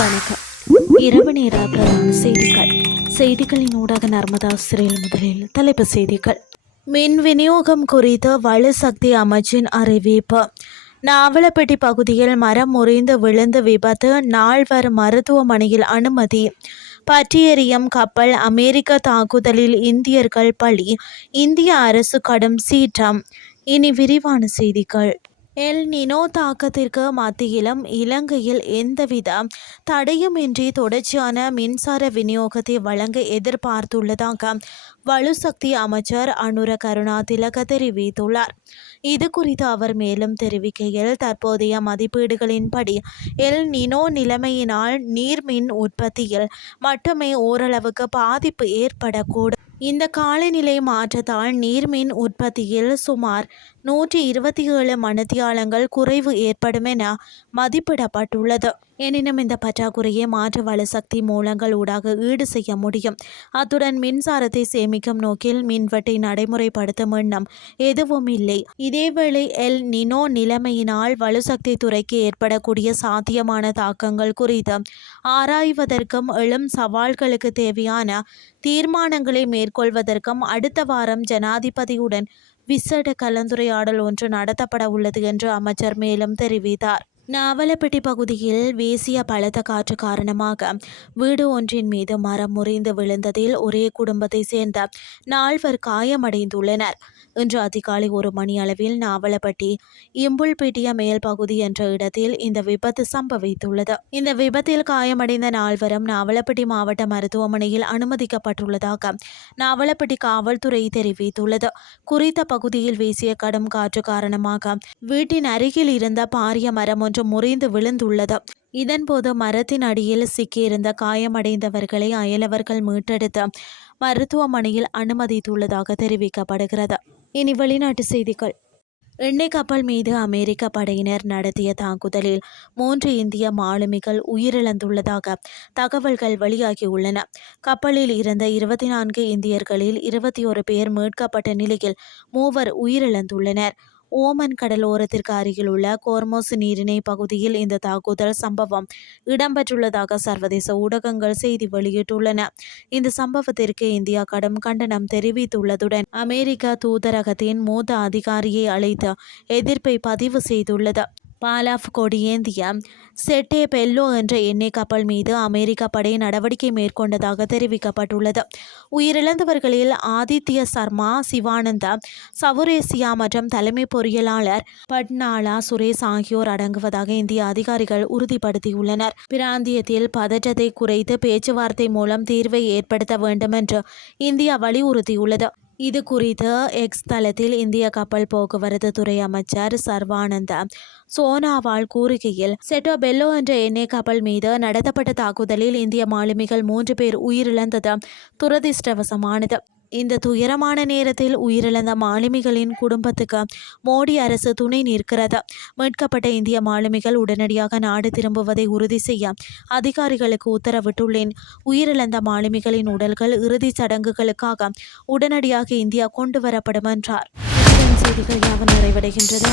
வணக்கம். இரவு நேர பிரதான செய்திகளின் ஊடாக நர்மதா சிறையில் முதலில் தலைப்பு செய்திகள். மின் விநியோகம் குறித்து வலுசக்தி அமைச்சின் அறிவிப்பு. நாவலப்பட்டி பகுதியில் மரம் முறிந்து விழுந்து விபத்து, 4 மருத்துவமனையில் அனுமதி. பற்றியெறியும் கப்பல், அமெரிக்க தாக்குதலில் இந்தியர்கள் பலி, இந்திய அரசு கடும் சீற்றம். இனி விரிவான செய்திகள். எல் நினோ தாக்கத்திற்கு மத்தியிலும் இலங்கையில் எந்தவித தடையுமின்றி தொடர்ச்சியான மின்சார விநியோகத்தை வழங்க எதிர்பார்த்துள்ளதாக வலுசக்தி அமைச்சர் அனுர கருணாதிலக தெரிவித்துள்ளார். இது குறித்து அவர் மேலும் தெரிவிக்கையில், தற்போதைய மதிப்பீடுகளின்படி எல் நினோ நிலைமையினால் நீர்மின் உற்பத்தியில் மட்டுமே ஓரளவுக்கு பாதிப்பு ஏற்படக்கூடும். இந்த காலநிலை மாற்றத்தால் நீர்மின் உற்பத்தியில் சுமார் 127 மணித்தியாலங்கள் குறைவு ஏற்படும் என மதிப்பிடப்பட்டுள்ளது. எனினும் இந்த பற்றாக்குறையை மாற்று வலுசக்தி மூலங்கள் ஊடாக ஈடு செய்ய முடியும். அத்துடன் மின்சாரத்தை சேமிக்கும் நோக்கில் மின்வெட்டை நடைமுறைப்படுத்தும் எண்ணம் எதுவும் இல்லை. இதேவேளை எல் நினோ நிலைமையினால் வலுசக்தி துறைக்கு ஏற்படக்கூடிய சாத்தியமான தாக்கங்கள் குறித்து ஆராய்வதற்கும் எழும் சவால்களுக்கு தேவையான தீர்மானங்களை மேற்கொள்வதற்கும் அடுத்த வாரம் ஜனாதிபதியுடன் விசேட கலந்துரையாடல் ஒன்று நடத்தப்பட உள்ளது என்று அமைச்சர் மேலும் தெரிவித்தார். நாவலப்பட்டி பகுதியில் வீசிய பலத்த காற்று காரணமாக வீடு ஒன்றின் மீது மரம் முறிந்து விழுந்ததில் ஒரே குடும்பத்தை சேர்ந்த 4 காயமடைந்துள்ளனர். இன்று அதிகாலை 1 மணி அளவில் நாவலப்பட்டி இம்புல்பேட்டிய மேல் பகுதி என்ற இடத்தில் இந்த விபத்து சம்பவித்துள்ளது. இந்த விபத்தில் காயமடைந்த 4 நாவலப்பட்டி மாவட்ட மருத்துவமனையில் அனுமதிக்கப்பட்டுள்ளதாக நாவலப்பட்டி காவல்துறை தெரிவித்துள்ளது. குறித்த பகுதியில் வீசிய கடும் காற்று காரணமாக வீட்டின் அருகில் இருந்த பாரிய மரம் ஒன்று முறிந்து விழுந்துள்ளது. இதன்போது மரத்தின் அடியில் சிக்கியிருந்த காயமடைந்தவர்களை அயலவர்கள் மீட்டெடுத்து மருத்துவமனையில் அனுமதித்துள்ளதாக தெரிவிக்கப்படுகிறது. இனி வெளிநாட்டு செய்திகள். எண்ணெய் கப்பல் மீது அமெரிக்க படையினர் நடத்திய தாக்குதலில் 3 இந்திய மாலுமிகள் உயிரிழந்துள்ளதாக தகவல்கள் வெளியாகியுள்ளன. கப்பலில் இருந்த 24 இந்தியர்களில் 21 பேர் மீட்கப்பட்ட நிலையில் 3 உயிரிழந்துள்ளனர். ஓமன் கடலோரத்திற்கு அருகில் உள்ள கோர்மோஸ் நீரிணை பகுதியில் இந்த தாக்குதல் சம்பவம் இடம்பெற்றுள்ளதாக சர்வதேச ஊடகங்கள் செய்தி வெளியிட்டுள்ளன. இந்த சம்பவத்திற்கு இந்தியா கடும் கண்டனம் தெரிவித்துள்ளதுடன் அமெரிக்க தூதரகத்தின் மூத்த அதிகாரியை அழைத்து எதிர்ப்பை பதிவு செய்துள்ளது. பாலாஃப் கொடியேந்திய செட்டே பெல்லோ என்ற எண்ணெய் கப்பல் மீது அமெரிக்க படை நடவடிக்கை மேற்கொண்டதாக தெரிவிக்கப்பட்டுள்ளது. உயிரிழந்தவர்களில் ஆதித்ய சர்மா, சிவானந்த சவுரேசியா மற்றும் தலைமை பொறியியலாளர் பட்னாலா சுரேஷ் ஆகியோர் அடங்குவதாக இந்திய அதிகாரிகள் உறுதிப்படுத்தியுள்ளனர். பிராந்தியத்தில் பதற்றத்தை குறைத்து பேச்சுவார்த்தை மூலம் தீர்வை ஏற்படுத்த வேண்டும் என்று இந்தியா வலியுறுத்தியுள்ளது. இது குறித்து எக்ஸ் தளத்தில் இந்திய கப்பல் போக்குவரத்து துறை அமைச்சர் சர்வானந்த சோனாவால் கூறுகையில், செட்டோ பெல்லோ என்ற எண்ணெய் கப்பல் மீது நடத்தப்பட்ட தாக்குதலில் இந்திய மாலுமிகள் 3 பேர் உயிரிழந்தது துரதிர்ஷ்டவசமானது. இந்த துயரமான நேரத்தில் உயிரிழந்த மாலுமிகளின் குடும்பத்துக்கு மோடி அரசு துணை நிற்கிறது. மீட்கப்பட்ட இந்திய மாலுமிகள் உடனடியாக நாடு திரும்புவதை உறுதி செய்ய அதிகாரிகளுக்கு உத்தரவிட்டுள்ளேன். உயிரிழந்த மாலுமிகளின் உடல்கள் இறுதிச் சடங்குகளுக்காக உடனடியாக இந்தியா கொண்டு வரப்படும் என்றார். செய்திகள் யாவும் நிறைவடைகின்றது.